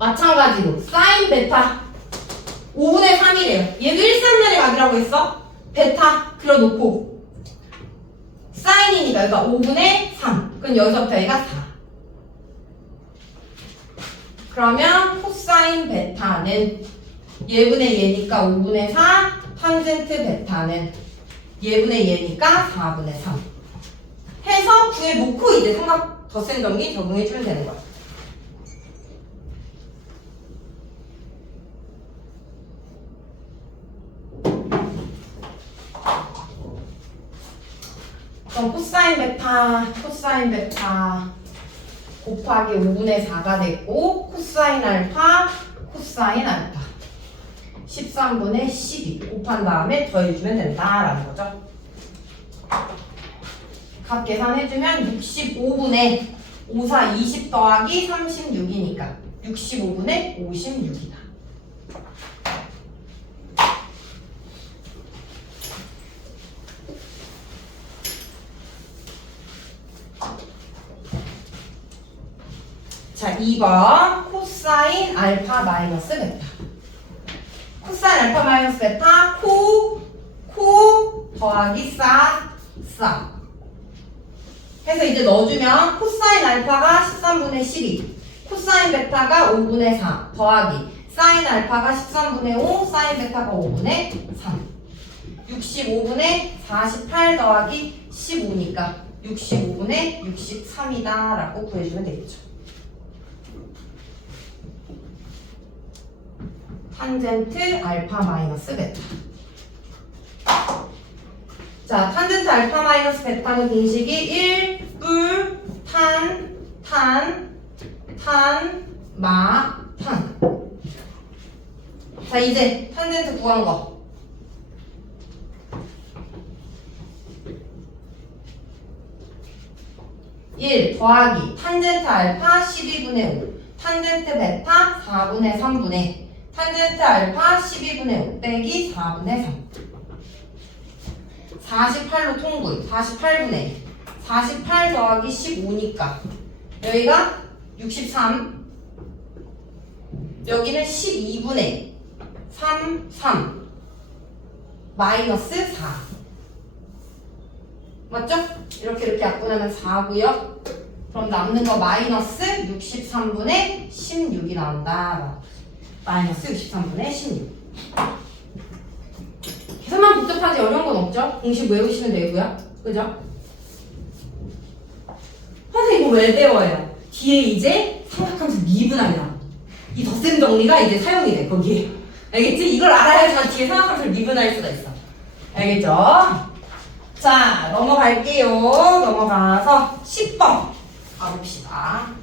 마찬가지로 사인 베타 5분의 3이래요. 얘도 1,3면의 각이라고 했어. 베타 그려놓고 사인이니까 여기가 5분의 3. 그럼 여기서부터 얘가 4. 그러면 코사인 베타는 얘분의 얘니까 5분의 4. 탄젠트 베타는 얘분의 얘니까 4분의 3. 해서 구해놓고 이제 삼각 덧셈 정리 적용해주면 되는 거야. 그럼 코사인 베타 곱하기 5분의 4가 됐고, 코사인 알파 13분의 12 곱한 다음에 더해주면 된다라는 거죠. 값 계산해주면 65분의 54 20 더하기 36이니까 65분의 56이다. 자, 2번 코사인 알파 마이너스 베타. 코사인 알파 마이너스 베타 코 더하기 싸 해서 이제 넣어주면 코사인 알파가 13분의 12, 코사인 베타가 5분의 4 더하기 사인 알파가 13분의 5, 사인 베타가 5분의 3. 65분의 48 더하기 15니까 65분의 63이다 라고 구해주면 되겠죠. 탄젠트 알파 마이너스 베타. 자, 탄젠트 알파 마이너스 베타는 공식이 1뿔 탄 마 탄. 자, 이제 탄젠트 구한 거. 1 더하기 탄젠트 알파 12분의 5, 탄젠트 베타 4분의 3분의 탄젠트 알파 12분의 5 빼기 4분의 3. 48로 통분. 48분의 48 더하기 15니까 여기가 63, 여기는 12분의 3 마이너스 4 맞죠? 이렇게 약분하면 4고요. 그럼 남는 거 마이너스 63분의 16이 나온다. 마이너스 63분의 16. 계산만 복잡하지 어려운 건 없죠? 공식 외우시면 되고요. 그죠? 선생님 이거 왜 배워요? 뒤에 이제 삼각함수 미분하게 나와. 이 덧셈 정리가 이제 사용이 돼 거기에. 알겠지? 이걸 알아야지만 뒤에 삼각함수를 미분할 수가 있어. 알겠죠? 자, 넘어갈게요. 넘어가서 10번 가봅시다.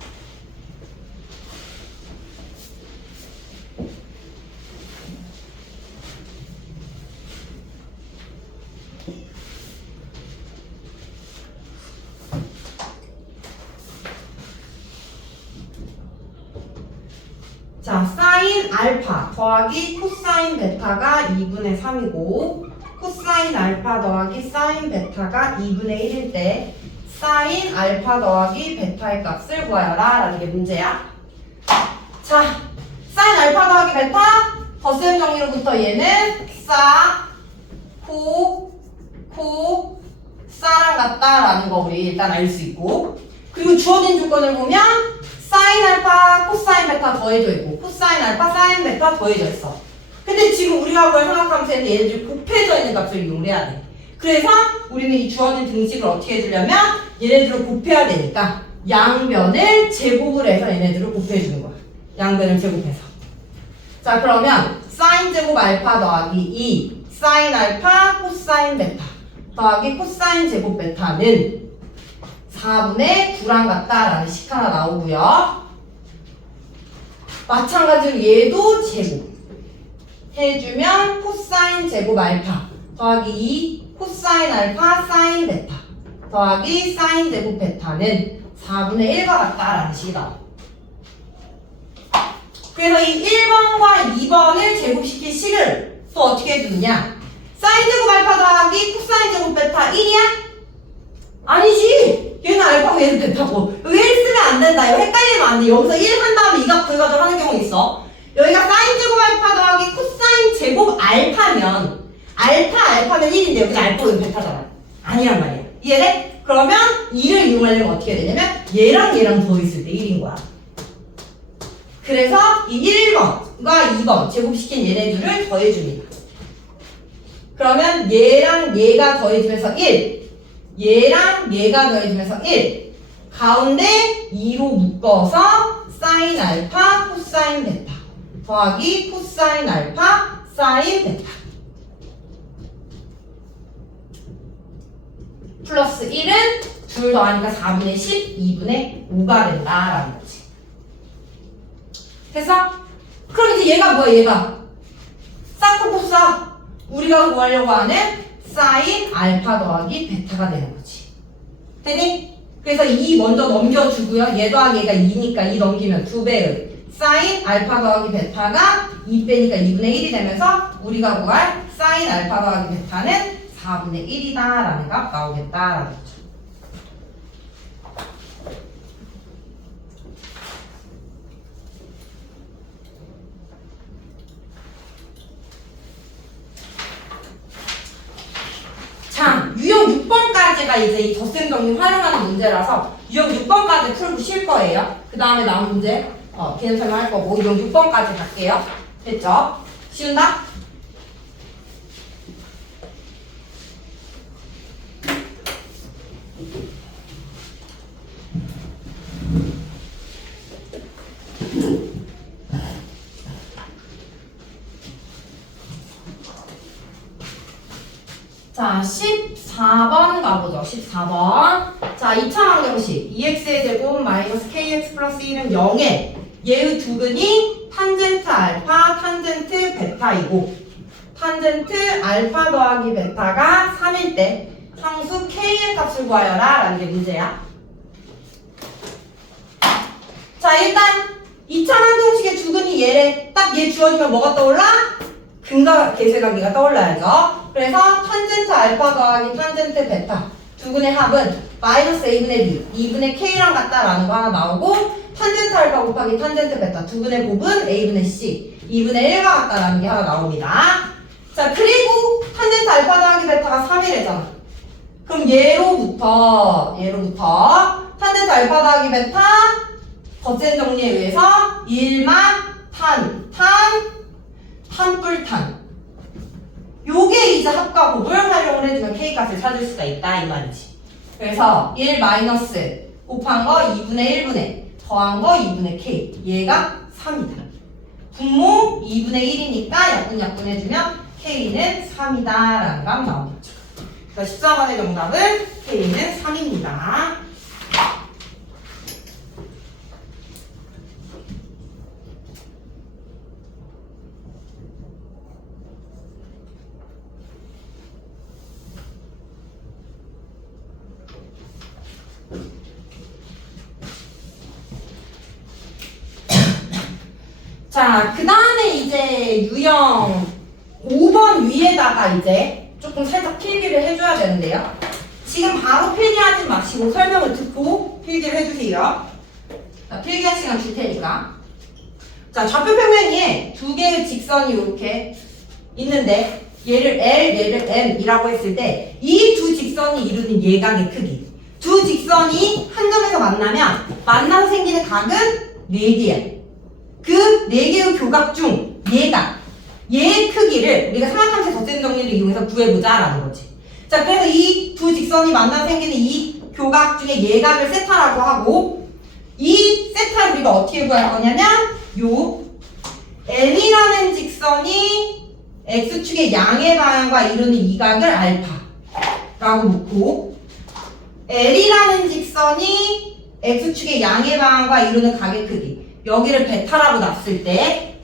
자, 사인 알파 더하기 코사인 베타가 2분의 3이고 코사인 알파 더하기 사인 베타가 2분의 1일 때 사인 알파 더하기 베타의 값을 구하여라 라는 게 문제야. 자, 사인 알파 더하기 베타 덧셈 정리로부터 얘는 사랑 같다라는 거 우리 일단 알 수 있고, 그리고 주어진 조건을 보면 사인 알파 코사인 베타 더해져 있고 코사인 알파 사인 베타 더해져 있어. 근데 지금 우리가 뭘 생각하면서 얘네들이 곱해져 있는 값을 이용해야 돼. 그래서 우리는 이 주어진 등식을 어떻게 해주려면 얘네들을 곱해야 되니까 양변을 제곱을 해서 얘네들을 곱해주는 거야. 양변을 제곱해서. 자, 그러면 사인 제곱 알파 더하기 2 사인 알파 코사인 베타 더하기 코사인 제곱 베타는 4분의 9랑 같다라는 식 하나 나오고요. 마찬가지로 얘도 제곱 해주면 코사인 제곱 알파 더하기 2 코사인 알파 사인 베타 더하기 사인 제곱 베타는 4분의 1과 같다라는 식이 나와. 그래서 이 1번과 2번을 제곱시킨 식을 또 어떻게 해주느냐? 사인 제곱 알파 더하기 코사인 제곱 베타 1이야? 아니지! 얘는 알파고 얘는 베타고 여기 1 쓰면 안 된다. 이거 헷갈리면 안 돼. 여기서 1 한 다음에 이 값 그거 하는 경우 있어. 여기가 사인 제곱 알파 더하기 코사인 제곱 알파면 알파면 1인데 여기 알파고 여기 베타잖아. 아니란 말이야. 이해돼? 그러면 2를 이용하려면 어떻게 되냐면 얘랑 더했을 때 1인 거야. 그래서 이 1번과 2번 제곱시킨 얘네들을 더해줍니다. 그러면 얘랑 얘가 더해지면서 1 얘랑 얘가 더해지면서 1 가운데 2로 묶어서 사인 알파 코사인 베타 더하기 코사인 알파 사인 베타 플러스 1은 둘 더하니까 4분의 10 2분의 5가 된다라는 거지. 됐어? 그럼 이제 얘가 뭐야? 얘가 싹코코사 우리가 구하려고 하는 사인 알파 더하기 베타가 되는 거지. 되니? 그래서 2 먼저 넘겨주고요. 얘 더하기 얘가 2니까 2 넘기면 2배의 사인 알파 더하기 베타가 2 빼니까 2분의 1이 되면서 우리가 구할 사인 알파 더하기 베타는 4분의 1이다 라는 값 나오겠다라는 거죠. 자, 유형 6번까지가 이제 이 덧셈 정리 활용하는 문제라서 유형 6번까지 풀고 쉴 거예요. 그 다음에 나온 문제 개념 설명할 거고 유형 6번까지 갈게요. 됐죠? 쉬운다? 자, 14번 가보죠. 14번. 자, 2차 방정식. 2x의 제곱 마이너스 kx 플러스 1은 0에 얘의 두근이 탄젠트 알파, 탄젠트 베타이고 탄젠트 알파 더하기 베타가 3일 때 상수 k의 값을 구하여라 라는 게 문제야. 자, 일단 2차 방정식의 두근이 얘래. 딱 얘 주어지면 뭐가 떠올라? 근과 계수의 관계가 떠올라야죠. 그래서 탄젠트 알파 더하기 탄젠트 베타 두 분의 합은 마이너스 a분의 b, 2분의 k랑 같다라는 거 하나 나오고 탄젠트 알파 곱하기 탄젠트 베타 두 분의 곱은 a분의 c, 2분의 1과 같다라는 게 하나 나옵니다. 자, 그리고 탄젠트 알파 더하기 베타가 3이래잖아. 그럼 얘로부터 탄젠트 알파 더하기 베타 덧셈 정리에 의해서 1마 탄뿔탄 요게 이제 합과 곱을 활용을 해주면 k값을 찾을 수가 있다 이 말이지. 그래서 1 마이너스 곱한 거 2분의 1분의 더한 거 2분의 k 얘가 3이다. 분모 2분의 1이니까 약분 해주면 k는 3이다 라는 거 나오겠죠. 그래서 14번의 정답은 k는 3입니다. 자, 그 다음에 이제 유형 5번 위에다가 이제 조금 살짝 필기를 해줘야 되는데요. 지금 바로 필기하지 마시고 설명을 듣고 필기를 해주세요. 자, 필기할 시간 줄 테니까. 자, 좌표 평면에 두 개의 직선이 이렇게 있는데 얘를 L, 얘를 M이라고 했을 때 이 두 직선이 이루는 예각의 크기. 두 직선이 한 점에서 만나서 생기는 각은 4개야. 그 4개의 교각 중 얘가 얘의 크기를 우리가 삼각함수 덧셈 정리를 이용해서 구해보자라는 거지. 자, 그래서 이 두 직선이 만나서 생기는 이 교각 중에 예각을 세타라고 하고 이 세타를 우리가 어떻게 구할 거냐면 요 M이라는 직선이 X축의 양의 방향과 이루는 이 각을 알파라고 놓고 L이라는 직선이 X축의 양의 방향과 이루는 각의 크기 여기를 베타라고 놨을 때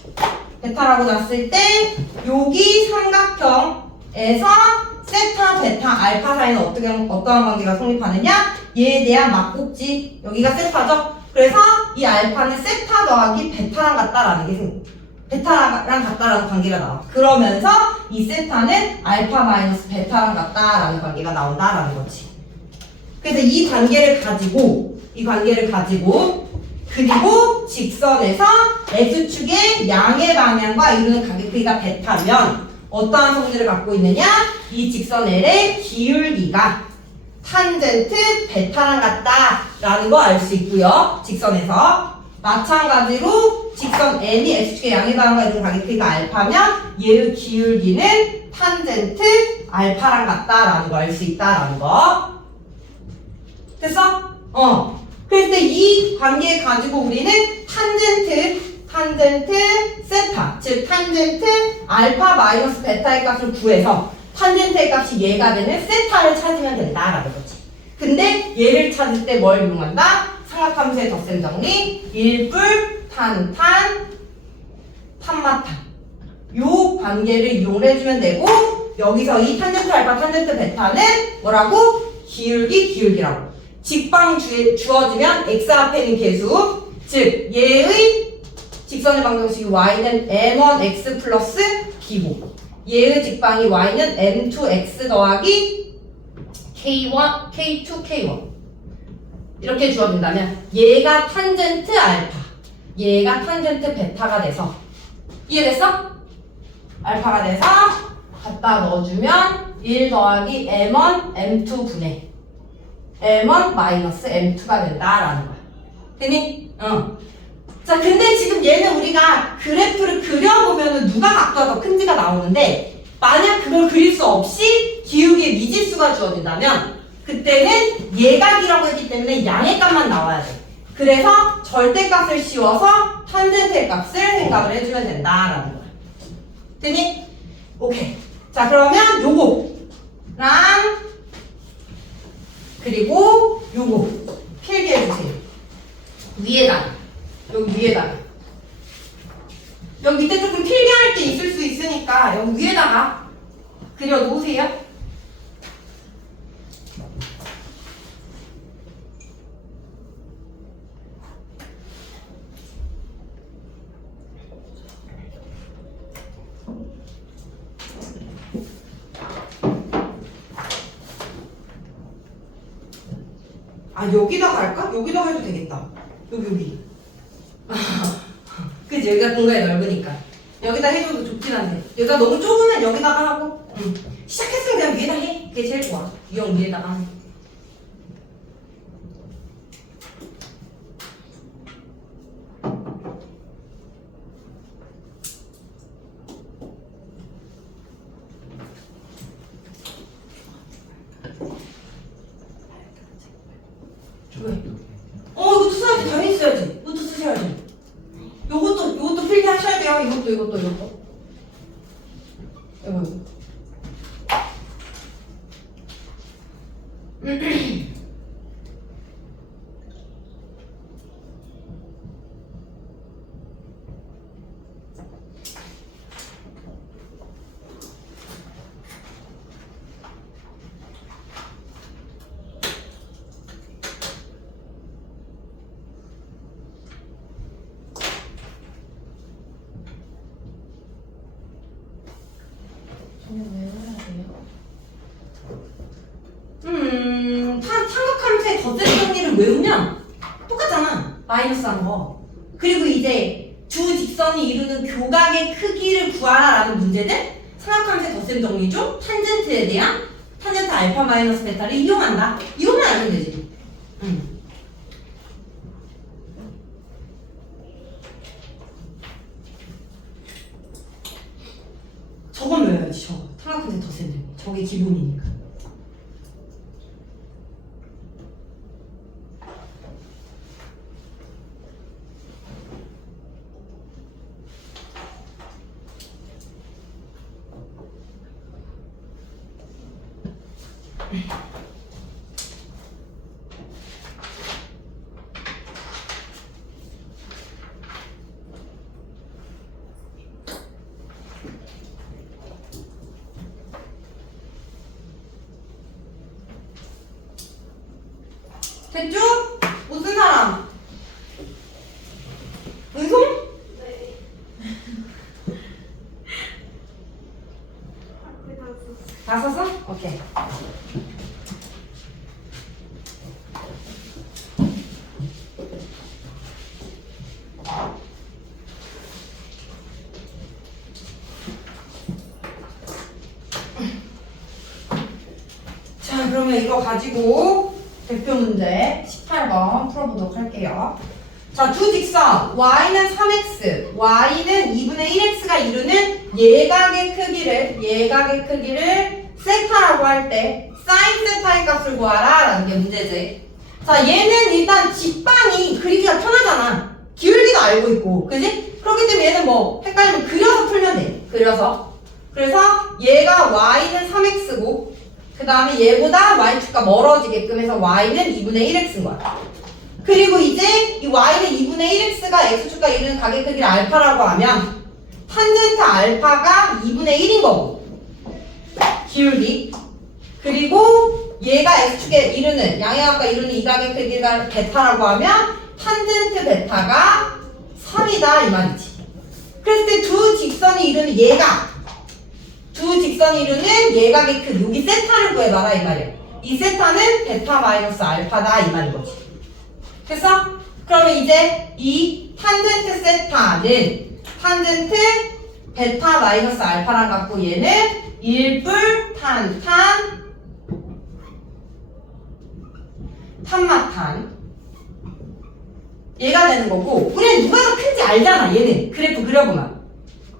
여기 삼각형에서 세타, 베타, 알파 사이는 어떠한 관계가 성립하느냐? 얘에 대한 막꼭지 여기가 세타죠? 그래서 이 알파는 세타 더하기 베타랑 같다라는 관계가 나와. 그러면서 이 세타는 알파 마이너스 베타랑 같다라는 관계가 나온다라는 거지. 그래서 이 관계를 가지고 그리고 직선에서 X축의 양의 방향과 이루는 각의 크기가 베타면 어떠한 성질을 갖고 있느냐? 이 직선 L의 기울기가 탄젠트 베타랑 같다라는 거 알 수 있고요. 직선에서 마찬가지로 직선 N이 X축의 양의 방향과 이루는 각의 크기가 알파면 얘의 기울기는 탄젠트 알파랑 같다라는 거 알 수 있다라는 거. 됐어? 그럴 때 이 관계 가지고 우리는 탄젠트 세타, 즉 탄젠트 알파 마이너스 베타의 값을 구해서 탄젠트의 값이 얘가 되는 세타를 찾으면 된다라는 거지. 근데 얘를 찾을 때 뭘 이용한다? 삼각함수의 덧셈 정리, 1뿔, 탄마탄 요 관계를 이용해주면 되고 여기서 이 탄젠트 알파, 탄젠트 베타는 뭐라고? 기울기라고. 직방 주어지면 x 앞에 있는 계수, 즉 얘의 직선의 방정식이 y는 m1x 플러스 기호, 얘의 직방이 y는 m2x 더하기 k1, k2, k1 이렇게 주어진다면 얘가 탄젠트 알파, 얘가 탄젠트 베타가 돼서 이해됐어? 알파가 돼서 갖다 넣어주면 1 더하기 m1, m2 분의 m1 마이너스 m2가 된다라는 거야. 됐니? 자, 근데 지금 얘는 우리가 그래프를 그려보면은 누가 각도가 더 큰지가 나오는데 만약 그걸 그릴 수 없이 기울기의 미지수가 주어진다면 그때는 예각이라고 했기 때문에 양의 값만 나와야 돼. 그래서 절대값을 씌워서 탄젠트의 값을 생각을 해주면 된다라는 거야. 됐니? 오케이. 자, 그러면 요거랑 그리고 요거 필기해주세요. 여기 위에다가 여기 밑에 조금 필기할 게 있을 수 있으니까 여기 위에다가 그려 놓으세요. 아 여기다가 할까? 여기다가 해도 되겠다. 여기. 그치 여기가 공간이 넓으니까 여기다 해줘도 좋긴 한데 여기가 너무 좁으면 여기다가 하고 시작했으면 그냥 위에다 해. 그게 제일 좋아. 유형 위에다가 하는 게. 왜? 이것도 써야지. 당연히 써야지. 이것도 쓰셔야지. 요것도 필기하셔야 돼요. 이것도. 이거. 삼각함수의 덧셈 정리를 외우면 똑같잖아. 마이너스 한 거. 그리고 이제 두 직선이 이루는 교각의 크기를 구하라라는 문제는 삼각함수의 덧셈 정리 중 탄젠트에 대한 탄젠트 알파 마이너스 베타를 이용한다. 이것만 알면 되지. 저건 외워야지. 저거. 삼각함수의 덧셈 정리. 저게 기본이니까. 됐죠? 무슨 사람? 은송? 네. 다 썼어? 오케이. 자, 그러면 이거 가지고 대표 문제 18번 풀어보도록 할게요. 자, 두 직선 y는 3x, y는 2분의 1x가 이루는 예각의 크기를 세타라고 할 때 사인 세타의 값을 구하라 라는 게 문제지. 자, 얘는 일단 직방이 그리기가 편하잖아. 기울기도 알고 있고, 그지? 그렇기 때문에 얘는 뭐 헷갈리면 그려서 풀면 돼. 그래서 얘가 y는 3x고 그 다음에 얘보다 y축가 멀어지게끔 해서 y는 2분의 1x인 거야. 그리고 이제 이 y는 2분의 1x가 x축가 이루는 각의 크기를 알파라고 하면 탄젠트 알파가 2분의 1인 거고 기울기. 그리고 얘가 x축에 이루는 양의각과 이루는 이 각의 크기가 베타라고 하면 탄젠트 베타가 3이다 이 말이지. 그랬을 때 두 직선이 이루는 두 직선이 이루는 예각의 크기, 여기 세타를 구해봐라 이 말이야. 이 세타는 베타 마이너스 알파다 이 말인 거지. 됐어? 그러면 이제 이 탄젠트 세타는 탄젠트 베타 마이너스 알파랑 갖고 얘는 1뿔 탄마탄 얘가 되는 거고 우리는 누가 더 큰지 알잖아 얘는 그래프 그려보면.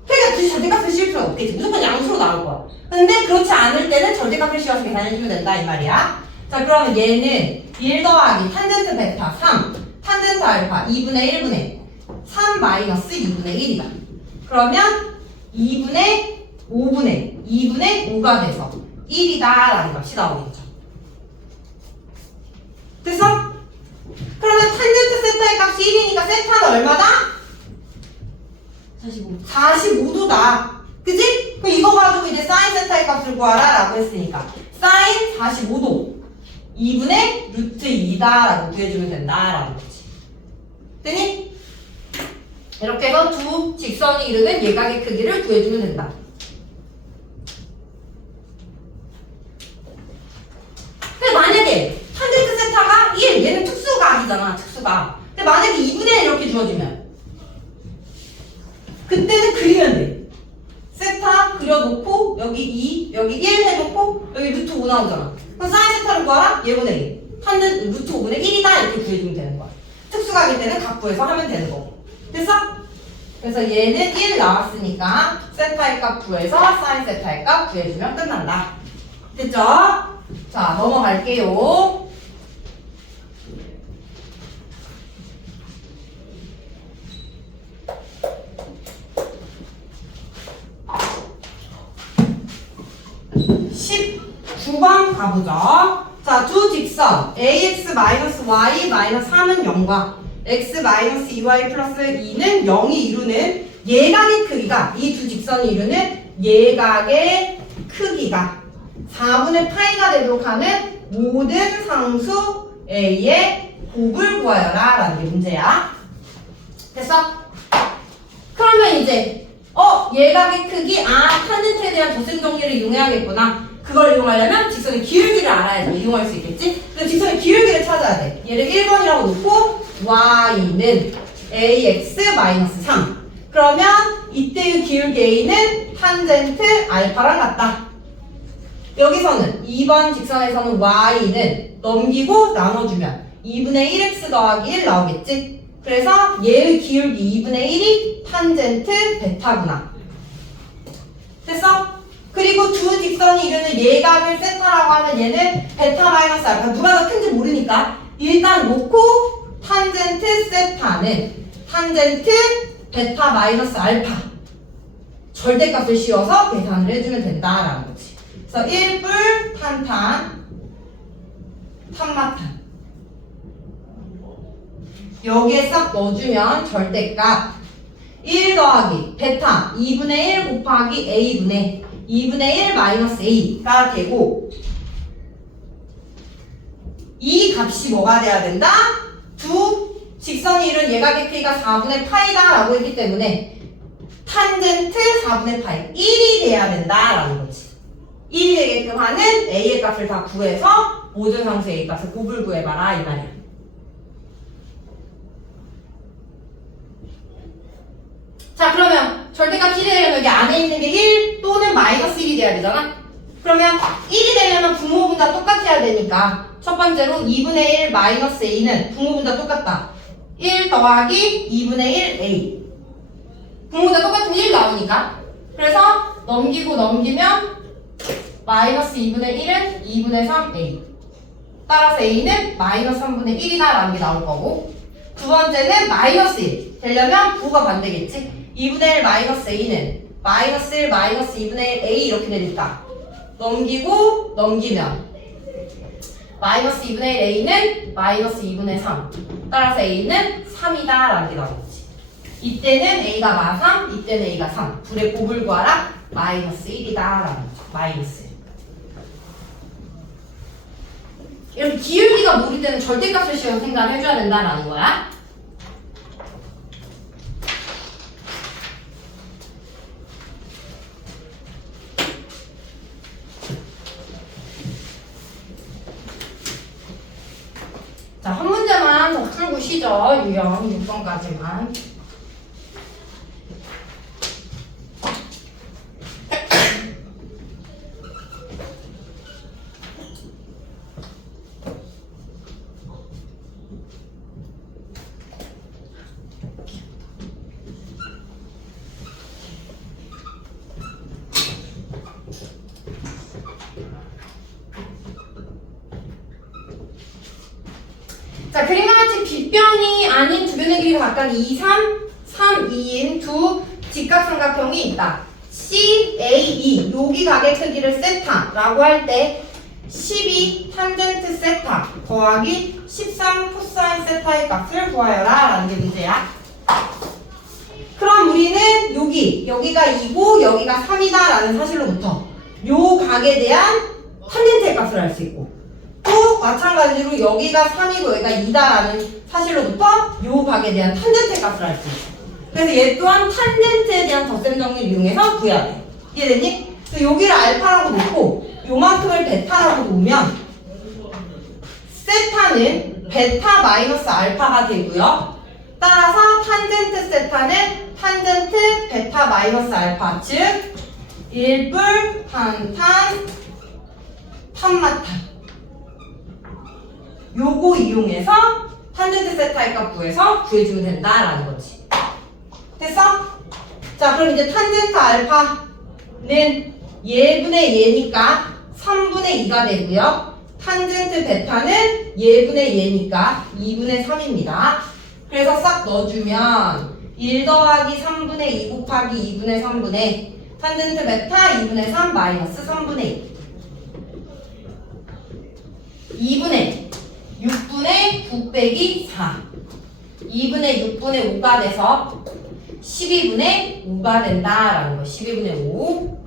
그러니까 굳이 절대값을 씌울 필요는 없겠지. 무조건 양수로 나올 거야. 근데 그렇지 않을 때는 절대값을 씌워서 계산해주면 된다 이 말이야. 자, 그러면 얘는 1 더하기 탄젠트 베타 3 탄젠트 알파 2분의 1분의 3 마이너스 2분의 1이다. 그러면 2분의 5가 돼서 1이다 라는 값이 나오겠죠. 됐어? 그러면 탄젠트 세타의 값이 1이니까 세타는 얼마다? 45도다. 그치? 그럼 이거 가지고 이제 사인 세타의 값을 구하라 라고 했으니까 사인 45도 2분의 루트 2다 라고 구해주면 된다 라는 거지. 됐니? 이렇게 해서 두 직선이 이루는 예각의 크기를 구해주면 된다. 근데 만약에 탄젠트 세타가 1, 얘는 주어지면 그때는 그리면 돼. 세타 그려놓고 여기 2, 여기 1 해놓고 여기 루트 5 나오잖아. 그럼 사인 세타를 구하라? 얘분의 1. 탄젠 루트 5분의 1이다 이렇게 구해주면 되는 거야. 특수각일 때는 각구해서 하면 되는 거고. 됐어? 그래서 얘는 1 나왔으니까 세타의 값 구해서 사인 세타의 값 구해주면 끝난다. 됐죠? 자, 넘어갈게요. (19번) 가보죠. 자, 두 직선 ax-y-3은 0과 x-2y 플러스 2는 0이 이루는 예각의 크기가, 이 두 직선이 이루는 예각의 크기가 4분의 파이가 되도록 하는 모든 상수 a의 곱을 구하여라 라는 게 문제야. 됐어? 그러면 이제 예각의 크기, 탄젠트에 대한 덧셈 정리를 이용해야겠구나. 그걸 이용하려면 직선의 기울기를 알아야지 이용할 수 있겠지? 그래서 직선의 기울기를 찾아야 돼. 얘를 1번이라고 놓고 y는 ax-3. 그러면 이때의 기울기 a는 탄젠트 알파랑 같다. 여기서는 2번 직선에서는 y는 넘기고 나눠주면 2분의 1x 더하기 1 나오겠지? 그래서 얘의 기울기 2분의 1이 탄젠트 베타구나. 됐어? 그리고 두 직선이 이루는 예각을 세타라고 하면 얘는 베타 마이너스 알파, 누가 더 큰지 모르니까 일단 놓고 탄젠트 세타는 탄젠트 베타 마이너스 알파 절대값을 씌워서 계산을 해주면 된다라는 거지. 그래서 1뿔 탄탄 탄마탄 여기에 싹 넣어주면 절대값 1 더하기 베타 2분의 1 곱하기 a분의 2분의 1 마이너스 a가 되고, 이 값이 뭐가 돼야 된다? 두 직선이 이룬 예각의 크기가 4분의 파이다 라고 했기 때문에 탄젠트 4분의 파이 1이 돼야 된다 라는 거지. 1이 되게끔 하는 a의 값을 다 구해서 모든 상수 a 값을 곱을 구해봐라 이 말이야. 자, 그러면 절대값 1이 되려면 여기 안에 있는 게 1 또는 마이너스 1이 돼야 되잖아? 그러면 1이 되려면 분모분 다 똑같아야 되니까 첫 번째로 2분의 1 마이너스 a는 분모분 다 똑같다. 1 더하기 2분의 1 a. 분모분 다 똑같으면 1 나오니까. 그래서 넘기고 넘기면 마이너스 2분의 1은 2분의 3 a. 따라서 a는 마이너스 3분의 1이다 라는 게 나올 거고, 두 번째는 마이너스 1 되려면 부호가 반대겠지? 2분의 1 마이너스 a는 마이너스 1 마이너스 2분의 1 a 이렇게 되니까 넘기고 넘기면 마이너스 2분의 1 a는 마이너스 2분의 3. 따라서 a는 3이다 라는 게 나오겠지. 이때는 a가 마3, 이때는 a가 3. 둘의 곱을 구하라. 마이너스 1이다 라는 거죠. 마이너스 1. 이렇게 기울기가 모를 때는 절대값을 씌워서 생각을 해줘야 된다라는 거야. 자, 한 문제만 더 풀고 쉬죠. 유형 6번까지만. 자, 그림과 같이 빗변이 아닌 두 변의 길이가 각각 2, 3, 3, 2인 두 직각삼각형이 있다. C, A, E 여기 각의 크기를 세타라고 할 때 12 탄젠트 세타 더하기 13 코사인 세타의 값을 구하여라 라는 게 문제야. 그럼 우리는 여기가 2고 여기가 3이다 라는 사실로부터 요 각에 대한 탄젠트의 값을 알 수 있고, 또 마찬가지로 여기가 3이고 여기가 2다라는 사실로부터 요 각에 대한 탄젠트의 값을 알 수 있어. 그래서 얘 또한 탄젠트에 대한 덧셈 정리를 이용해서 구해야 돼. 이해됐니? 그래서 여기를 알파라고 놓고 요만큼을 베타라고 놓으면 세타는 베타 마이너스 알파가 되고요. 따라서 탄젠트 세타는 탄젠트 베타 마이너스 알파, 즉 1뿔 탄탄 탄마탄. 요거 이용해서 탄젠트 세타의 값 구해서 구해주면 된다라는 거지. 됐어? 자, 그럼 이제 탄젠트 알파는 예분의 예니까 3분의 2가 되고요. 탄젠트 베타는 예분의 예니까 2분의 3입니다. 그래서 싹 넣어주면 1 더하기 3분의 2 곱하기 2분의 3분의 탄젠트 베타 2분의 3 마이너스 3분의 2 2분의 6분의 9 빼기 4 2분의 6분의 5가 돼서 12분의 5가 된다라는 거. 12분의 5.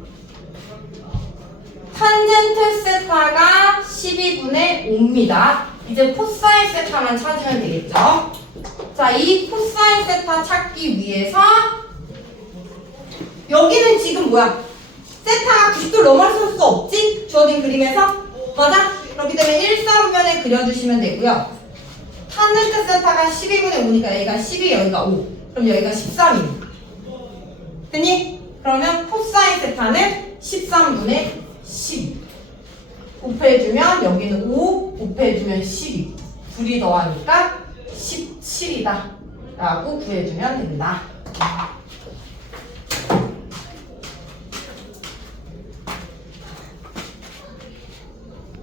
탄젠트 세타가 12분의 5입니다. 이제 코사인 세타만 찾으면 되겠죠. 자, 이 코사인 세타 찾기 위해서 여기는 지금 뭐야? 세타가 90도를 넘어설 수가 없지? 주어진 그림에서. 맞아? 그렇기 때문에 일사분면에 그려주시면 되고요. 탄젠트 세타가 12분의 5니까 여기가 12, 여기가 5. 그럼 여기가 13입니다. 됐니? 그러면 코사인 세타는 13분의 12. 곱해주면 여기는 5, 곱해주면 12. 둘이 더하니까 17이다 라고 구해주면 된다.